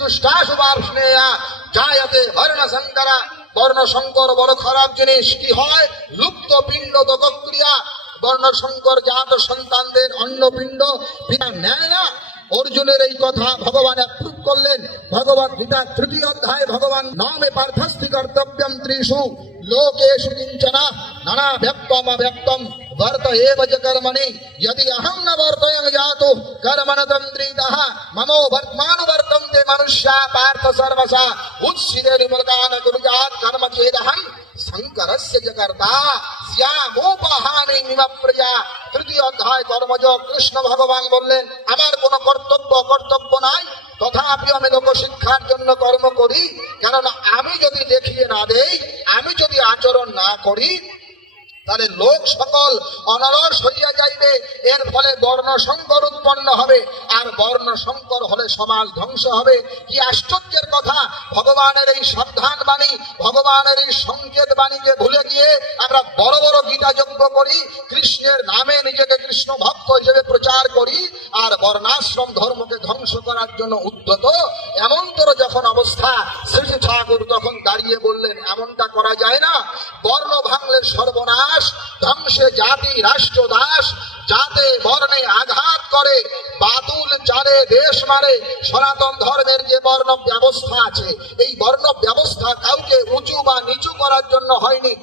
দুষ্টাশুভার্ষ্ণেয়া জায়তে বর্ণ সংকরা। বর্ণ সংকর বড় খারাপ জিনিস। কি হয়? লুপ্ত পিণ্ড দোক্রিয়া। বর্ণ সংকর জাত সন্তানদের অন্ন পিণ্ড পিতা নেয় না। অর্জুনের এই কথা ভগবান অ্যাপ্রুভ করলেন। ভগবদ গীতা 3য় অধ্যায় ভগবান নামে পার্থস্থি কর্তব্যম ত্রিষু লোকেষু কিঞ্চনা নানা ব্যক্তম অব্যক্তম वर्त एव च कर्मणि यदि अहं न वर्तयं यातु कर्मण तंत्रितः ममो वर्तमानुवर्तन्ते मनुष्या पार्थ सर्वसा उत्सिते निर्मलकान कुर्यात् कर्म चेदहं शंकरस्य च कर्ता स्यामोपहानि मिम प्रजा। 3য় অধ্যায় কর্মযোগ। কৃষ্ণ ভগবান বললেন আমার কোনো কর্তব্য নাই, তথাপি আমি লোক শিক্ষার জন্য কর্ম করি। কারণ আমি যদি দেখিয়ে না দেই, আমি যদি আচরণ না করি, তাহলে লোক সকল অনরস হইয়া যাইবে। এর ফলে বর্ণ সংকর উৎপন্ন হবে, আর বর্ণ সংকর হলে সমাজ ধ্বংস হবে। কি আশ্চর্যের কথা! ভগবানের এই সাবধান বাণী, ভগবানের এই সংকেত বাণীকে ভুলে গিয়ে আমরা বড় বড় গীতা যজ্ঞ করি, কৃষ্ণের নামে নিজেকে কৃষ্ণ ভক্ত হিসেবে প্রচার করি, আর বর্ণাশ্রম ধর্মকে ধ্বংস করার জন্য উদ্যত। এমনতর যখন অবস্থা, শ্রী ঠাকুর তখন দাঁড়িয়ে বললেন এমনটা করা যায় না। বর্ণ ভাঙলে সর্বনাশ, ধ্বংসে জাতি রাষ্ট্র দাস। যাতে বর্ণে আঘাত করে, বাতুল চারে দেশ মারে। সনাতন ধর্মের যে বর্ণ ব্যবস্থা আছে, এই বর্ণ ব্যবস্থা কাউকে উঁচু বা নিচু করার জন্য হয়নি।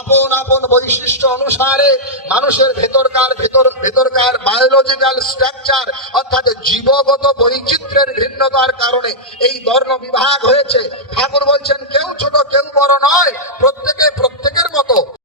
আপন আপন বৈশিষ্ট্য অনুসারে মানুষের ভেতরকার বায়োলজিক্যাল স্ট্রাকচার অর্থাৎ জীবগত বৈচিত্র্যের ভিন্নতার কারণে এই বর্ণ বিভাগ হয়েছে। ঠাকুর বলছেন কেউ ছোট কেউ বড় নয়, প্রত্যেকে